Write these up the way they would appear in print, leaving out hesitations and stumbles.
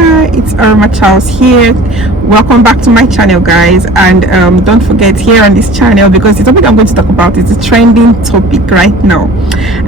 Africa, it's Aroma Charles here. Welcome back to my channel, guys, and don't forget, here on this channel, because the topic I'm going to talk about is a trending topic right now,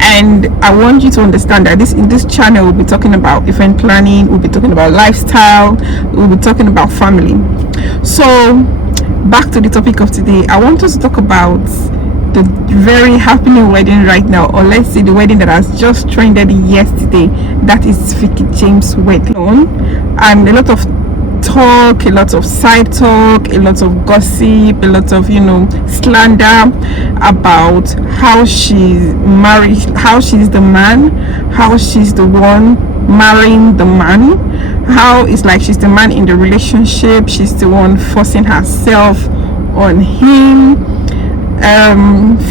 and I want you to understand that in this channel we'll be talking about event planning, we'll be talking about lifestyle, we'll be talking about family. So back to the topic of today. I want us to talk about the very happening wedding right now, or let's say the wedding that has just trended yesterday. That is Veekee James' wedding, and a lot of talk, a lot of side talk, a lot of gossip, a lot of slander about how she's married, how she's the man, how she's the one marrying the man, how it's like she's the man in the relationship, she's the one forcing herself on him.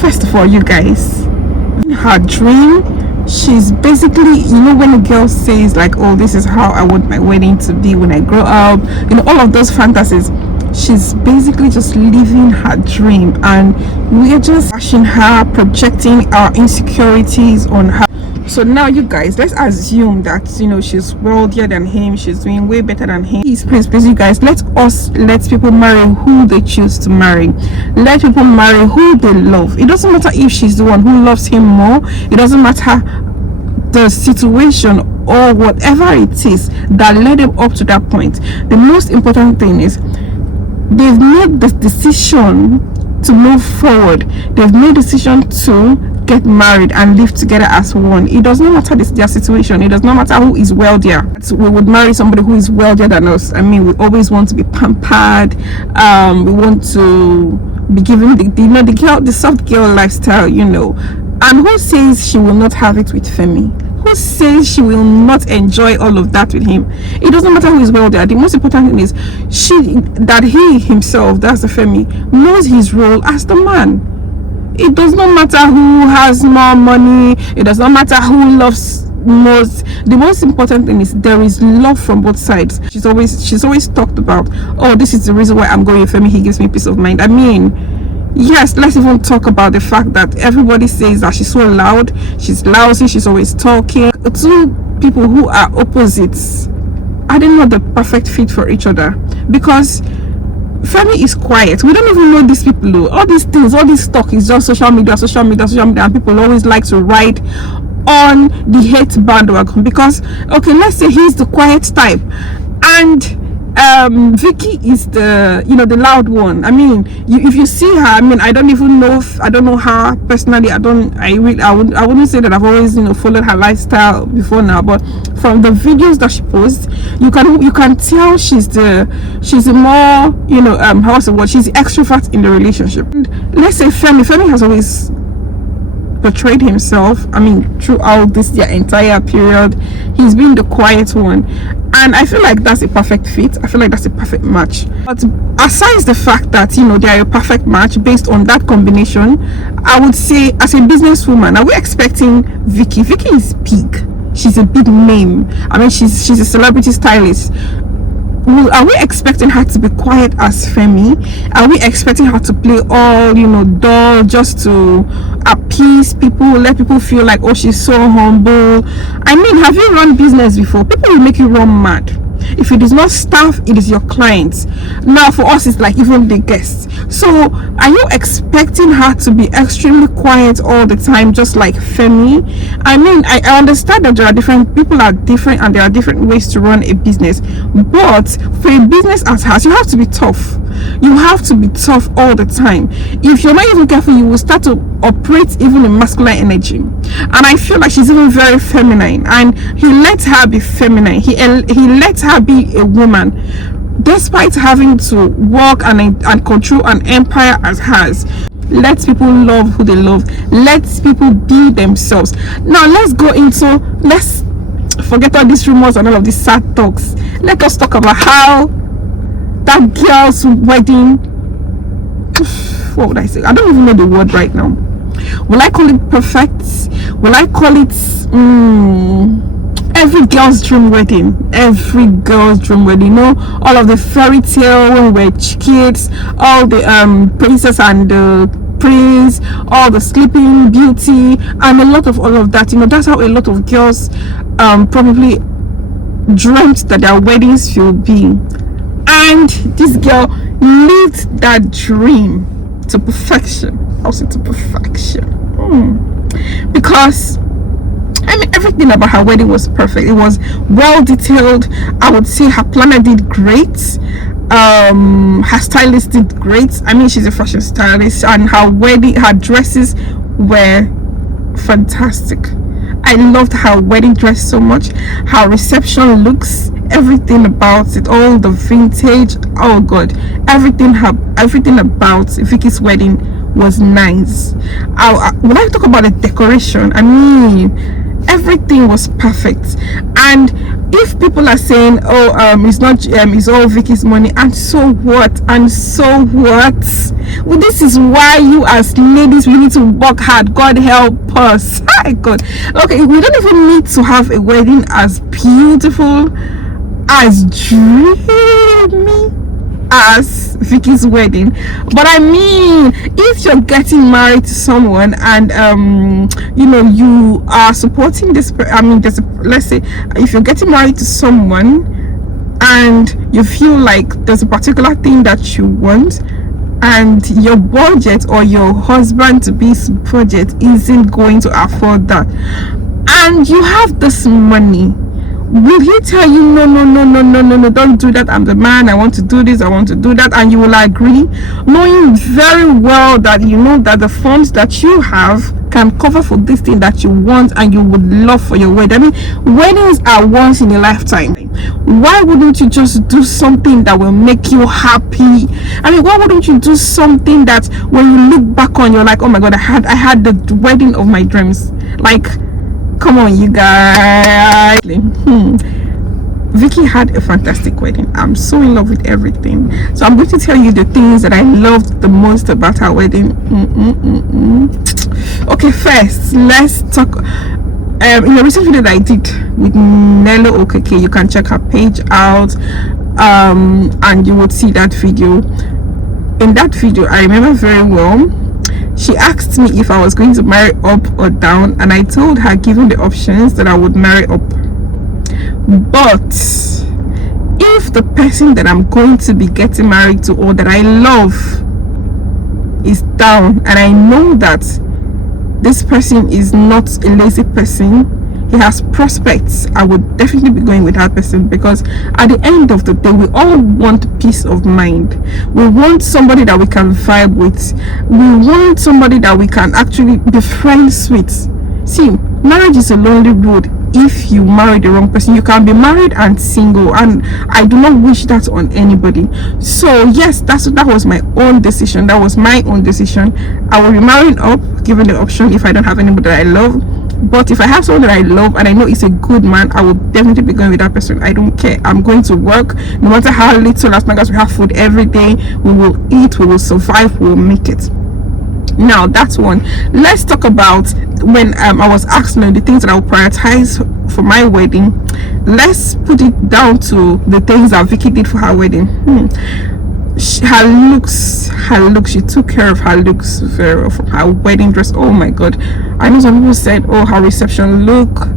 First of all, you guys, in her dream, she's basically, when a girl says like, oh, this is how I want my wedding to be when I grow up, all of those fantasies, she's basically just living her dream, and we're just watching her, projecting our insecurities on her. So now, you guys, let's assume that she's wealthier than him, she's doing way better than him. Please, you guys, let people marry who they choose to marry. Let people marry who they love. It doesn't matter if she's the one who loves him more. It doesn't matter the situation or whatever it is that led them up to that point. The most important thing is they've made the decision to move forward. They've made the decision to get married and live together as one. It does not matter their situation. It does not matter who is wealthier. We would marry somebody who is wealthier than us. I mean, we always want to be pampered. We want to be given the soft girl lifestyle, And who says she will not have it with Femi? Who says she will not enjoy all of that with him? It doesn't matter who is wealthier. The most important thing is that he himself, that's the Femi, knows his role as the man. It does not matter who has more money. It does not matter who loves most. The most important thing is there is love from both sides. She's always talked about, oh, this is the reason why I'm going with Femi. He gives me peace of mind. I mean, yes, let's even talk about the fact that everybody says that she's so loud, she's lousy, she's always talking. Two people who are opposites, are they not the perfect fit for each other? Because Femi is quiet. We don't even know these people. All these things, all this talk is just social media, and people always like to ride on the hate bandwagon. Because, okay, let's say he's the quiet type, and Veekee is the the loud one. I mean, if you see her, I mean, I don't know her personally. I wouldn't say that I've always followed her lifestyle before now, but from the videos that she posts, you can tell she's a more how's the word, she's the extrovert in the relationship. And let's say Femi has always portrayed himself, I mean, throughout their entire period, he's been the quiet one, and I feel like that's a perfect fit. I feel like that's a perfect match. But aside the fact that they are a perfect match based on that combination, I would say, as a businesswoman, are we expecting Veekee? Veekee is big. She's a big name. I mean, she's a celebrity stylist. Are we expecting her to be quiet as Femi? Are we expecting her to play all dull just to appease people, let people feel like, oh, she's so humble? I mean, have you run business before? People will make you run mad. If it is not staff, it is your clients. Now for us, it's like even the guests. So are you expecting her to be extremely quiet all the time, just like Femi? I mean, I understand that people are different, and there are different ways to run a business, but for a business as hers, you have to be tough. You have to be tough all the time. If you're not even careful, you will start to operate even in masculine energy. And I feel like she's even very feminine, and he lets her be feminine. He lets her be a woman, despite having to work and control an empire as hers. Let people love who they love. Let people be themselves. Now let's forget all these rumors and all of these sad talks. Let us talk about how that girl's wedding, what would I say? I don't even know the word right now. Will I call it perfect? Will I call it every girl's dream wedding? Every girl's dream wedding. All of the fairy tale when we were kids, all the princess and the prince, all the sleeping beauty, and a lot of all of that. That's how a lot of girls probably dreamt that their weddings will be, and this girl lived that dream to perfection. I'll say to perfection. Because I mean, everything about her wedding was perfect. It was well detailed. I would say her planner did great. Her stylist did great. I mean, she's a fashion stylist, and her dresses were fantastic. I loved her wedding dress so much. Her reception looks, everything about it, all the vintage. Oh God, everything about Veekee's wedding was nice. When I talk about the decoration, I mean, everything was perfect. And if people are saying, oh, it's not, it's all Veekee's money, and so what? Well, this is why you as ladies, we need to work hard. God help us. Hi God. Okay, we don't even need to have a wedding as beautiful, as dreamy as Veekee's wedding. But I mean, if you're getting married to someone and you know, you are supporting this, I mean, let's say if you're getting married to someone and you feel like there's a particular thing that you want, and your budget or your husband to be's budget isn't going to afford that, and you have this money, will he tell you no, don't do that, I'm the man, I want to do this, I want to do that, and you will agree, knowing very well that you know that the funds that you have can cover for this thing that you want and you would love for your wedding? I mean, weddings are once in a lifetime. Why wouldn't you just do something that will make you happy? I mean, why wouldn't you do something that when you look back on, you're like, oh my God, I had the wedding of my dreams? Like, come on, you guys. Veekee had a fantastic wedding. I'm so in love with everything. So I'm going to tell you the things that I loved the most about her wedding. Okay, first, let's talk. In a recent video that I did with Nello Okeke, you can check her page out, and you would see that video. In that video, I remember very well, she asked me if I was going to marry up or down, and I told her, given the options, that I would marry up. But if the person that I'm going to be getting married to, or that I love, is down, and I know that this person is not a lazy person, he has prospects, I would definitely be going with that person, because at the end of the day, we all want peace of mind. We want somebody that we can vibe with. We want somebody that we can actually be friends with. See, marriage is a lonely road. If you marry the wrong person, you can be married and single, and I do not wish that on anybody. So yes, that was my own decision. That was my own decision. I will be marrying up, given the option, if I don't have anybody that I love. But if I have someone that I love and I know it's a good man, I will definitely be going with that person. I don't care. I'm going to work, no matter how little, as long as we have food every day, we will eat, we will survive, we will make it. Now that's one. Let's talk about when I was asked, you know, the things that I will prioritize for my wedding. Let's put it down to the things that Veekee did for her wedding. Her looks, she took care of her looks very well. From her wedding dress, oh my God, I know some people said, oh, her reception look,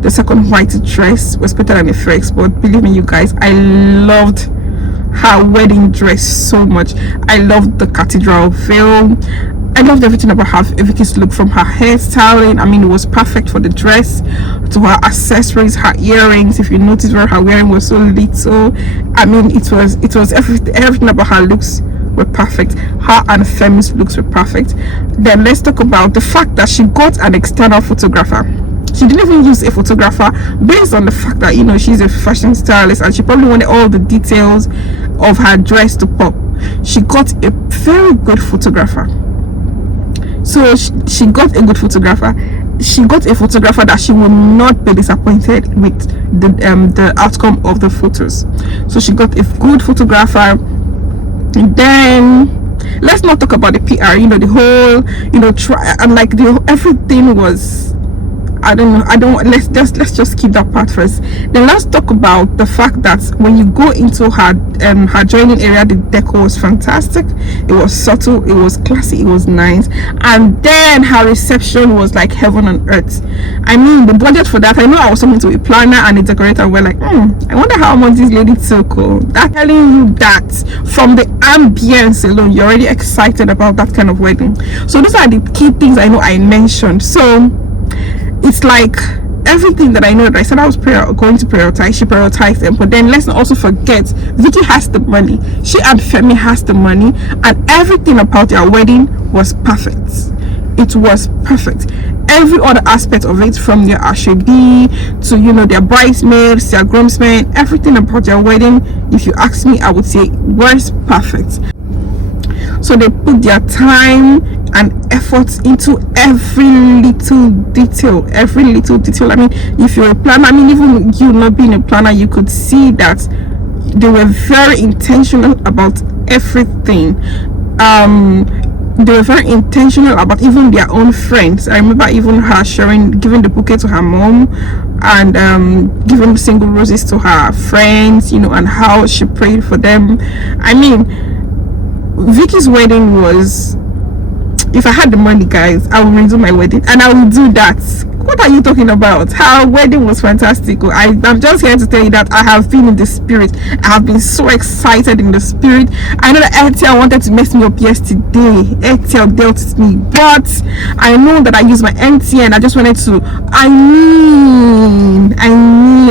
the second white dress was better than the first, but believe me, you guys, I loved her wedding dress so much. I loved the cathedral veil. I loved everything about her Veekee's look, from her hairstyling. I mean, it was perfect for the dress, to her accessories, her earrings. If you notice where her wearing was so little, I mean, it was everything about her looks were perfect. Her and Femi's looks were perfect. Then let's talk about the fact that she got an external photographer. She didn't even use a photographer, based on the fact that, you know, she's a fashion stylist and she probably wanted all the details of her dress to pop. She got a very good photographer. So she got a good photographer. She got a photographer that she will not be disappointed with the outcome of the photos. So she got a good photographer. And then let's not talk about the PR. You know, the whole, you know, everything was I don't know. Let's just keep that part first. Then let's talk about the fact that when you go into her joining area, the decor was fantastic. It was subtle, it was classy, it was nice. And then her reception was like heaven on earth. I mean, the budget for that, I know I was talking to a planner and a decorator. We're like, I wonder how much this lady took. That telling you that from the ambience alone, you're already excited about that kind of wedding. So those are the key things I know I mentioned. So it's like everything that I know that I said I was going to prioritize, she prioritized them. But then let's not also forget, Veekee has the money, she and Femi has the money, and everything about their wedding was perfect. It was perfect. Every other aspect of it, from their ashebi to their bridesmaids, their groomsmen, everything about their wedding, if you ask me, I would say was perfect. So they put their time and efforts into every little detail. I mean, if you're a planner, I mean, even you not being a planner, you could see that they were very intentional about everything. They were very intentional about even their own friends. I remember even her giving the bouquet to her mom, and giving single roses to her friends, and how she prayed for them. I mean, Veekee's wedding was, if I had the money, guys, I would redo my wedding, and I would do that. What are you talking about? Her wedding was fantastic. I'm just here to tell you that I have been in the spirit. I have been so excited in the spirit. I know that Airtel wanted to mess me up yesterday. Airtel dealt with me, but I know that I used my MTN. I just wanted to.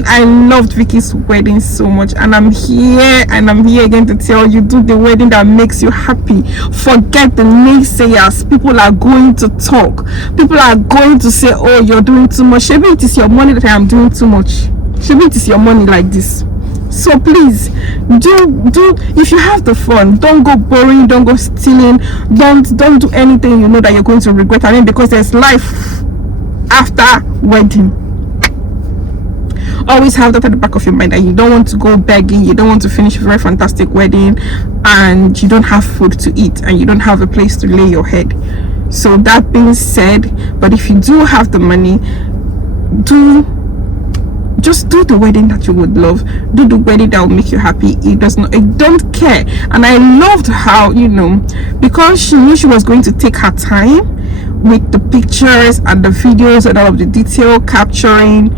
I loved Veekee's wedding so much, and I'm here again to tell you, do the wedding that makes you happy. Forget the naysayers. People are going to talk. People are going to say, oh, you're doing too much. Maybe it is your money that I am doing too much. Maybe it is your money like this. So please do if you have the fun, don't go borrowing, don't go stealing, don't do anything you know that you're going to regret. I mean, because there's life after wedding. Always have that at the back of your mind, that you don't want to go begging, you don't want to finish a very fantastic wedding and you don't have food to eat and you don't have a place to lay your head. So that being said, but if you do have the money, just do the wedding that you would love. Do the wedding that will make you happy. It don't care. And I loved how, because she knew she was going to take her time with the pictures and the videos and all of the detail capturing,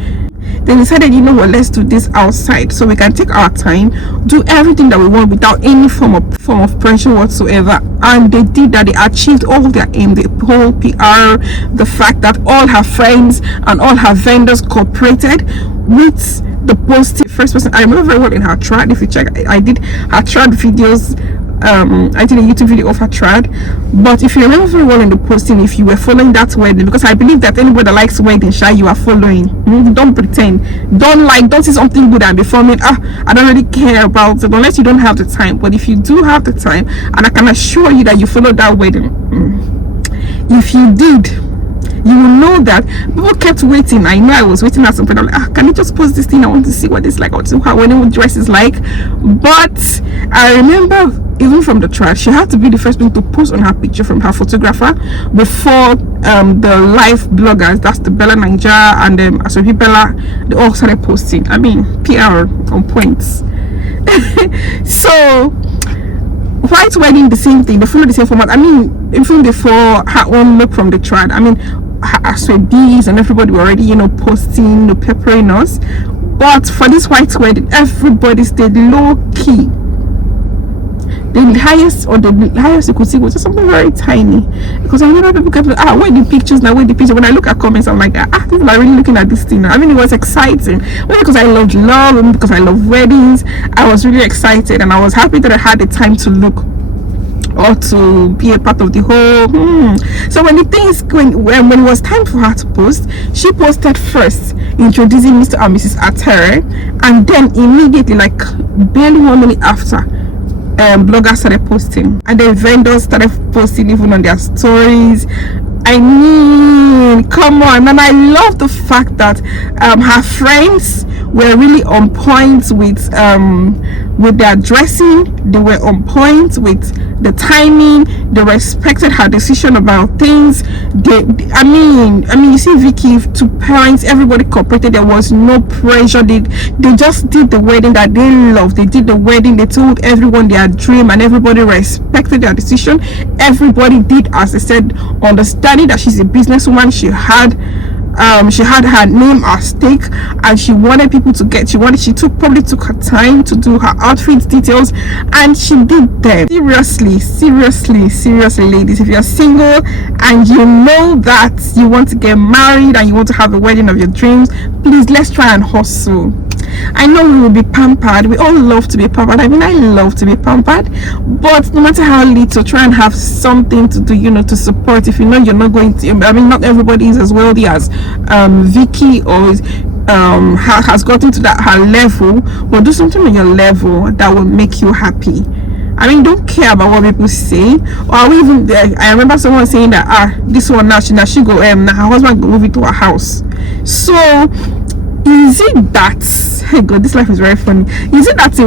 they decided, what, let's do this outside so we can take our time, do everything that we want without any form of pressure whatsoever. And they did that. They achieved all their aim, the whole PR, the fact that all her friends and all her vendors cooperated with the posting. First person, I remember very well in her trad. If you check, I did her trad videos. I did a YouTube video of her trad, but if you remember very well in the posting, if you were following that wedding, because I believe that anybody that likes wedding, you are following. Don't pretend, don't see something good and be forming, I don't really care about it, unless you don't have the time. But if you do have the time, and I can assure you that you followed that wedding, if you did, you will know that people kept waiting. I know I was waiting at some point. I'm like, can you just post this thing? I want to see what it's like. I want to see how wedding dress is like. But I remember, even from the track, she had to be the first person to post on her picture from her photographer before the live bloggers, that's the Bella Ninja and Asobi Bella, they all started posting. I mean, PR on points. So white wedding, the same thing. They follow the same format. I mean, even before her own look from the trad, I mean, her Aswebis and everybody were already, posting, peppering us. But for this white wedding, everybody stayed low key. The highest you could see was just something very tiny. Because I remember people kept where the pictures now, where the picture. When I look at comments, I'm like, people are really looking at this thing now. I mean, it was exciting. Maybe because I loved love, maybe because I love weddings. I was really excited, and I was happy that I had the time to look or to be a part of the whole. So when it was time for her to post, she posted first introducing Mr. and Mrs. Atere, and then immediately, like barely 1 minute after, bloggers started posting, and then vendors started posting even on their stories. I mean, come on. And I love the fact that her friends were really on point with their dressing. They were on point with the timing. They respected her decision about things. I mean, you see, Veekee, to parents, everybody cooperated. There was no pressure. They just did the wedding that they loved. They did the wedding. They told everyone their dream, and everybody respected their decision. Everybody did as they said, understanding that she's a businesswoman. She had her name at stake, and she wanted people to get. She probably took her time to do her outfit details, and she did them. Seriously, ladies, if you're single and you know that you want to get married and you want to have the wedding of your dreams, please, let's try and hustle. I know we will be pampered. We all love to be pampered. I mean, I love to be pampered, but no matter how little, try and have something to do, you know, to support. If you know you're not going to, I mean, not everybody is as wealthy as Veekee or has gotten to that her level, but do something on your level that will make you happy. I mean, don't care about what people say. Or even I remember someone saying that this one now she go her husband go move into her house. So is it that, hey God, this life is very funny. Is it that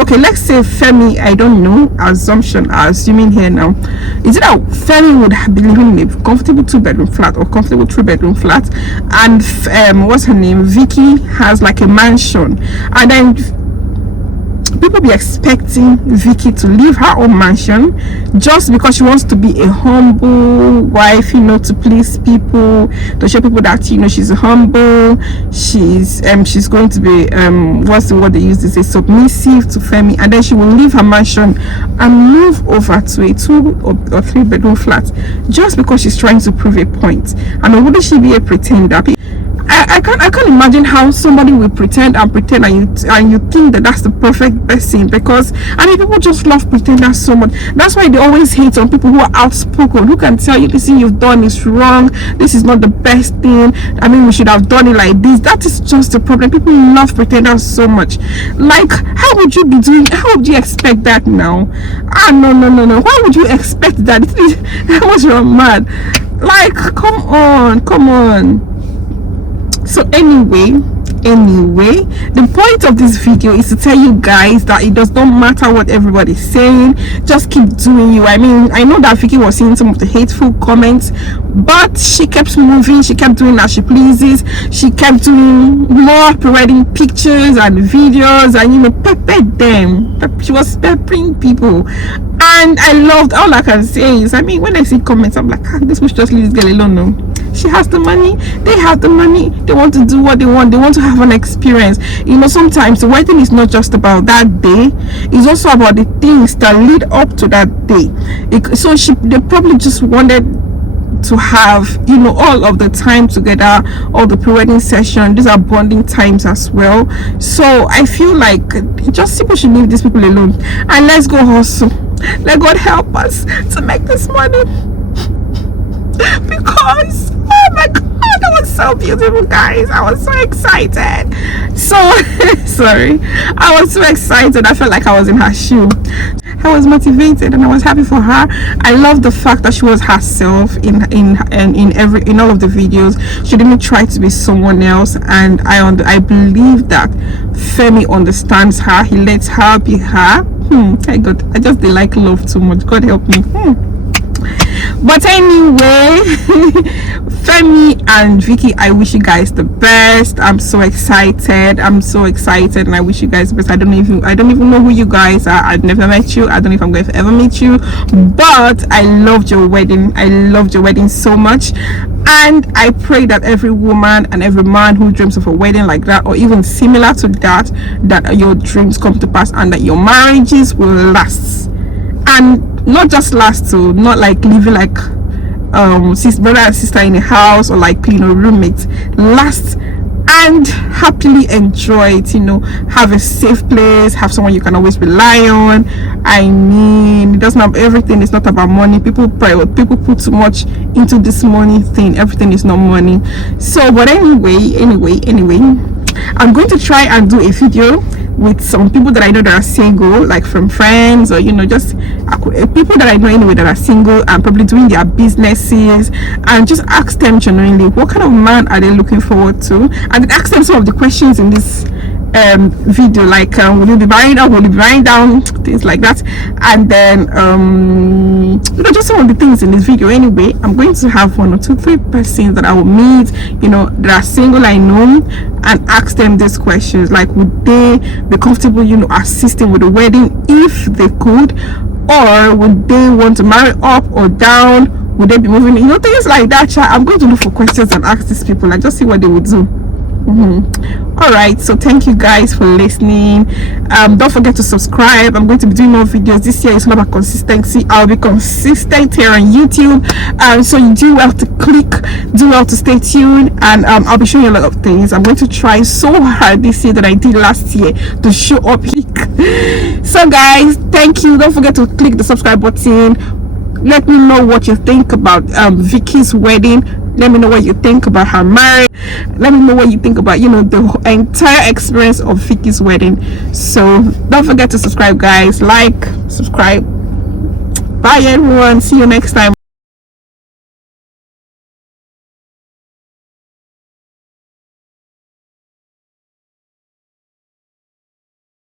okay, let's say Femi, I don't know, assuming here now, is it that Femi would be living in a comfortable 2-bedroom flat or comfortable 3-bedroom flat, and what's her name, Veekee, has like a mansion, and then people be expecting Veekee to leave her own mansion just because she wants to be a humble wife, you know, to please people, to show people that, you know, she's humble, she's going to be what's the word they use to say, submissive to Femi, and then she will leave her mansion and move over to a 2 or 3-bedroom flat just because she's trying to prove a point. And wouldn't she be a pretender? I can't imagine how somebody will pretend and you think that that's the perfect person, because I mean, people just love pretenders so much. That's why they always hate on people who are outspoken, who can tell you, listen, you've done is wrong, this is not the best thing, I mean, we should have done it like this. That is just the problem. People love pretenders so much. Like, how would you expect that now? No, why would you expect that? That was wrong, mad. Like, come on. So anyway, the point of this video is to tell you guys that it does not matter what everybody's saying. Just keep doing you. I mean, I know that Veekee was seeing some of the hateful comments, but she kept moving. She kept doing as she pleases. She kept doing more pre-wedding pictures and videos, and, you know, peppered them. She was peppering people, and I loved. All I can say is, I mean, when I see comments, I'm like, this was just leave this girl alone. No, she has the money, they have the money, they want to do what they want to have an experience. You know, sometimes the wedding is not just about that day, it's also about the things that lead up to that day. They probably just wanted to have, you know, all of the time together, all the pre-wedding session. These are bonding times as well. So I feel like just people should leave these people alone and let's go hustle. Let God help us to make this money. Because, oh my God, that was so beautiful, guys. I was so excited. Sorry, I was so excited. I felt like I was in her shoe. I was motivated and I was happy for her. I love the fact that she was herself in all of the videos. She didn't try to be someone else, and I believe that Femi understands her. He lets her be her. I just like love too much. God help me. But anyway, Femi and Veekee, I wish you guys the best. I'm so excited, and I wish you guys the best. I don't even know who you guys are. I've never met you. I don't know if I'm going to ever meet you, but I loved your wedding so much, and I pray that every woman and every man who dreams of a wedding like that, or even similar to that your dreams come to pass, and that your marriages will last. And not just last, so not like living like brother and sister in a house, or like, you know, roommates. Last and happily enjoy it, you know, have a safe place, have someone you can always rely on. I mean, it doesn't have everything. It's not about money. People put too much into this money thing. Everything is not money. So, but anyway, I'm going to try and do a video with some people that I know that are single, like from friends, or just people that I know anyway that are single and probably doing their businesses, and just ask them genuinely what kind of man are they looking forward to, and then ask them some of the questions in this video, like will you be married, or will you be marrying down, things like that. And then just some of the things in this video. Anyway, I'm going to have 1 or 2, 3 persons that I will meet, that are single, I know, and ask them these questions, like would they be comfortable assisting with the wedding if they could, or would they want to marry up or down, would they be moving, things like that. I'm going to look for questions and ask these people and just see what they would do. All right, so thank you guys for listening. Don't forget to subscribe. I'm going to be doing more videos this year. It's all about consistency. I'll be consistent here on YouTube, so you do well to click, do well to stay tuned, and I'll be showing you a lot of things. I'm going to try so hard this year that I did last year to show up. So guys, thank you. Don't forget to click the subscribe button. Let me know what you think about Veekee's wedding. Let me know what you think about her marriage. Let me know what you think about the entire experience of Veekee's wedding. So don't forget to subscribe, guys. Like, subscribe. Bye everyone, see you next time.